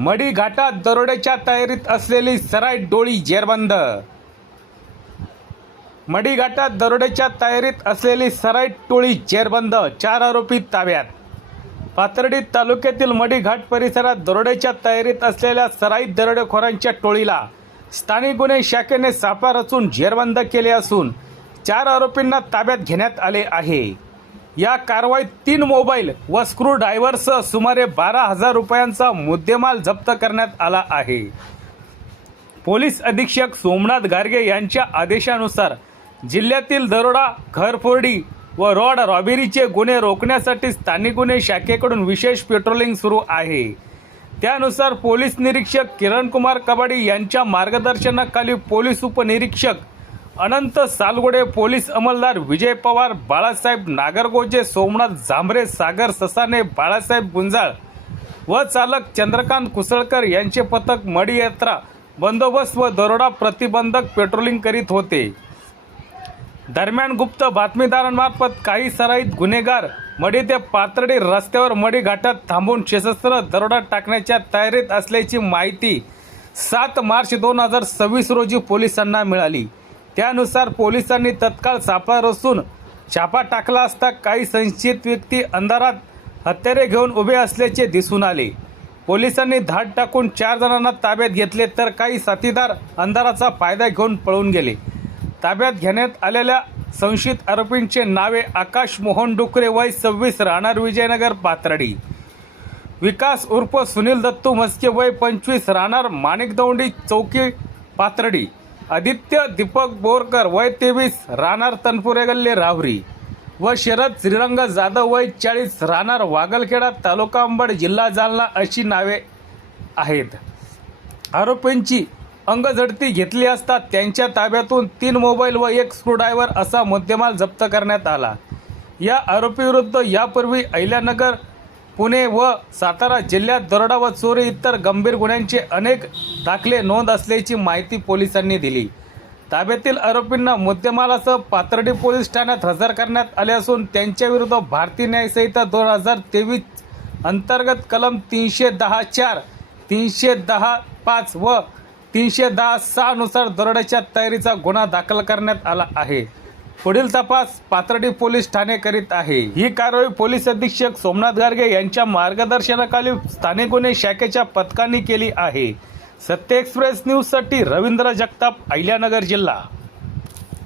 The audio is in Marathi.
मडी घाटात दरोड्याच्या तयारीत असलेली सराईत टोळी जेरबंद। मडी घाटात दरोड्याच्या तयारीत असलेली सराईत टोळी जेरबंद, 4 आरोपी ताब्यात। पाथर्डी तालुक्यातील मडी घाट परिसरात दरोड्याच्या तयारीत असलेल्या सराईत दरोडेखोरांच्या टोळीला स्थानिक गुन्हे शाखेने सापळा रचून जेरबंद केले असून 4 आरोपींना ताब्यात घेण्यात आले आहे। या कारवाईत 3 मोबाईल व स्क्रू ड्रायव्हरसह सुमारे 12,000 रुपयांचा मुद्देमाल जप्त करण्यात आला आहे। पोलीस अधीक्षक सोमनाथ गारगे यांच्या आदेशानुसार जिल्ह्यातील दरोडा, घरफोडी व रोड रॉबेरीचे गुन्हे रोखण्यासाठी स्थानिक गुन्हे शाखेकडून विशेष पेट्रोलिंग सुरू आहे। त्यानुसार पोलीस निरीक्षक किरण कुमार कबाडी यांच्या मार्गदर्शनाखाली पोलीस उपनिरीक्षक अनंत सालगोडे, पोलीस अंमलदार विजय पवार, बाळासाहेब नागरगोजे, सोमनाथ झांबरे, सागर ससाने, बाळासाहेब गुंजाळ व चालक चंद्रकांत कुसळकर यांचे पथक मडी यात्रा बंदोबस्त व दरोडा प्रतिबंधक पेट्रोलिंग करीत होते। दरम्यान गुप्त बातमीदारांमार्फत काही सराईत गुन्हेगार मडी ते पाथर्डी रस्त्यावर मडी घाटात थांबून सशस्त्र दरोडा टाकण्याच्या तयारीत असल्याची माहिती 7 मार्च 2026 रोजी पोलिसांना मिळाली। त्यानुसार पोलिसांनी तत्काळ सापळा रचून छापा टाकला असता काही संशयित व्यक्ती अंधारात हत्यारे घेऊन उभे असल्याचे दिसून आले। पोलिसांनी धाड टाकून 4 जणांना ताब्यात घेतले तर काही साथीदार अंधाराचा फायदा घेऊन पळून गेले। ताब्यात घेण्यात आलेल्या संशयित आरोपींचे नावे आकाश मोहन डुकरे, वय 26, राहणार विजयनगर पाथर्डी; विकास उर्फ सुनील दत्तू मस्के, वय 25, राहणार माणिकदौंडी चौकी पाथर्डी; आदित्य दीपक बोरकर, वय 23, राहणार तनपुरे गल्ली राहुरी; व शरद श्रीरंग जाधव, वय 40, राहणार वागलखेडा तालुका अंबड जिल्हा जालना अशी नावे आहेत। आरोपींची अंगझडती घेतली असता त्यांच्या ताब्यातून 3 मोबाईल व 1 स्क्रूड्रायव्हर असा मुद्देमाल जप्त करण्यात आला। या आरोपीविरुद्ध यापूर्वी अहिल्यानगर, पुणे व सातारा जिल्ह्यात दरोडा व चोरी इतर गंभीर गुन्ह्यांचे अनेक दाखले नोंद असल्याची माहिती पोलिसांनी दिली। ताब्यातील आरोपींना मुद्देमालासह पाथर्डी पोलीस ठाण्यात हजर करण्यात आले असून त्यांच्याविरुद्ध भारतीय न्याय संहिता 2023 अंतर्गत कलम 310(4), 310(5) व 310(6) नुसार दरोड्याच्या तयारीचा गुन्हा दाखल करण्यात आला आहे। पुढील तपास पाथर्डी पोलीस ठाणे करीत आहे। ही कारवाई पोलीस अधीक्षक सोमनाथ गारगे यांच्या मार्गदर्शनाखाली स्थानिक गुन्हे शाखेच्या पथकांनी केली आहे। सत्य एक्सप्रेस न्यूज साठी रवींद्र जगताप, अहिल्यानगर जिल्हा।